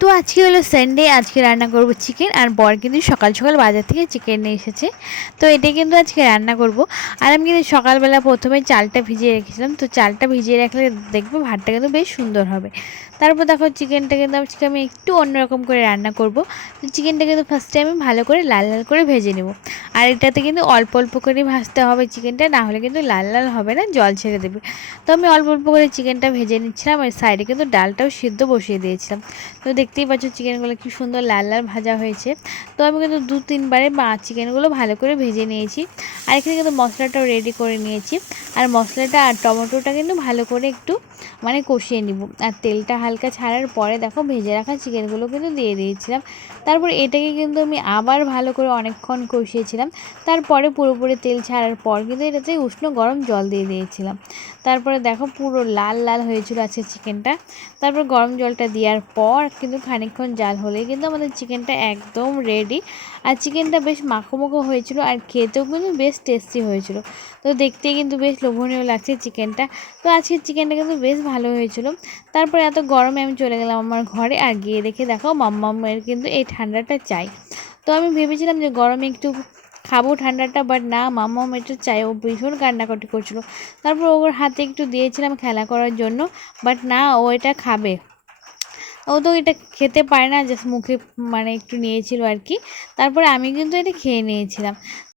তো আজকে হলো সানডে, আজকে রান্না করব চিকেন। আর বর কিন্তু সকাল সকাল বাজার থেকে চিকেন নিয়ে এসেছে, তো এটা কিন্তু আজকে রান্না করব। আর আমি কিন্তু সকালবেলা প্রথমে চালটা ভিজিয়ে রেখেছিলাম, তো চালটা ভিজিয়ে রাখলে দেখবো ভাতটা কিন্তু বেশ সুন্দর হবে। তারপর দেখো চিকেনটা কিন্তু আজকে আমি একটু অন্যরকম করে রান্না করব। তো চিকেনটা কিন্তু ফার্স্টে আমি ভালো করে লাল লাল করে ভেজে নেব। আর এটাতে কিন্তু অল্প অল্প করে ভাজতে হবে চিকেনটা, না হলে কিন্তু লাল লাল হবে না, জল ছেড়ে দেবে। তো আমি অল্প অল্প করে চিকেনটা ভেজে নিচ্ছিলাম, আর সাইডে কিন্তু ডালটাও সিদ্ধ বসিয়ে দিয়েছিলাম। তো দেখতেই পাচ্ছ চিকেনগুলো কি সুন্দর লাল লাল ভাজা হয়েছে। তো আমি কিন্তু 2-3 বারে চিকেনগুলো ভালো করে ভেজে নিয়েছি। আর এখানে কিন্তু মশলাটাও রেডি করে নিয়েছি। আর মশলাটা আর টমেটোটা কিন্তু ভালো করে একটু কষিয়ে নিব। আর তেলটা হালকা ছাড়ার পরে দেখো ভেজে রাখা চিকেনগুলো কিন্তু দিয়ে দিয়েছিলাম। তারপর এটাকে কিন্তু আমি আবার ভালো করে অনেকক্ষণ কষিয়েছিলাম। তারপরে পুরোপুরি তেল ছাড়ার পর কিন্তু এটাতে উষ্ণ গরম জল দিয়ে দিয়েছিলাম। তারপরে দেখো পুরো লাল লাল হয়েছিল আজকে চিকেনটা। তারপর গরম জলটা দেওয়ার পর কিন্তু খানিকক্ষণ জাল হলেই কিন্তু আমাদের চিকেনটা একদম রেডি। আর চিকেনটা বেশ মাখো মাখো হয়েছিল, আর খেতেও কিন্তু বেশ টেস্টি হয়েছিল। তো দেখতে কিন্তু বেশ লোভনীয় লাগছে চিকেনটা। তো আজকের চিকেনটা কিন্তু বেশ ভালো হয়েছিল। তারপর এত গরমে আমি চলে গেলাম আমার ঘরে, আর গিয়ে দেখে দেখো মাম্মামের কিন্তু এই ঠান্ডাটা চাই। তো আমি ভেবেছিলাম যে গরমে একটু খাবো ঠান্ডাটা, বাট না, মাম্মাম এটা চাই, ও ভীষণ কান্নাকাটি করছিল। তারপর ওর হাতে একটু দিয়েছিলাম খেলা করার জন্য, বাট না, ও এটা খাবে। ও তো এটা খেতে পারে না, জাস্ট মুখে একটু নিয়েছিল আর কি। তারপরে আমি কিন্তু এটা খেয়ে নিয়েছিলাম।